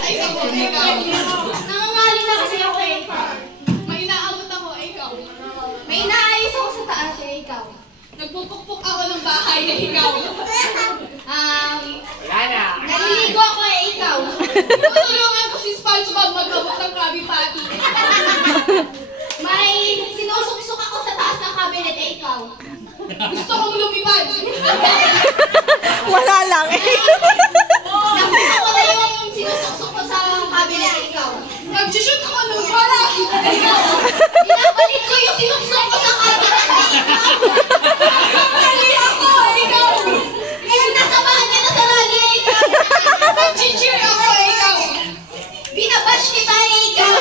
ikaw. Nangangaling na kasi ako eh. May inaabot ako, ikaw. May inaayos ako sa taas eh, ikaw. Nagpupukpuk ako ng bahay na ikaw. Wala na. Naliligo ako eh, ikaw. Tutulungan ko si SpongeBob magabot ng Krabby Patty. May sinusuksok ako sa taas ng cabinet eh, ikaw. Gusto kong lumipad. Wala lang eh. Nakita ko na yung sinusuksok ko sa cabinet eh, ikaw. Nag-shoot ako ng bala. Ikaw. Pinabalik ko yung sinuksok ko sa cabinet eh, ikaw. Mali ako, ikaw. Nasamahan ka na sa rally eh, ikaw. Nag-cheer ako, ikaw. Binabash kita eh, ikaw.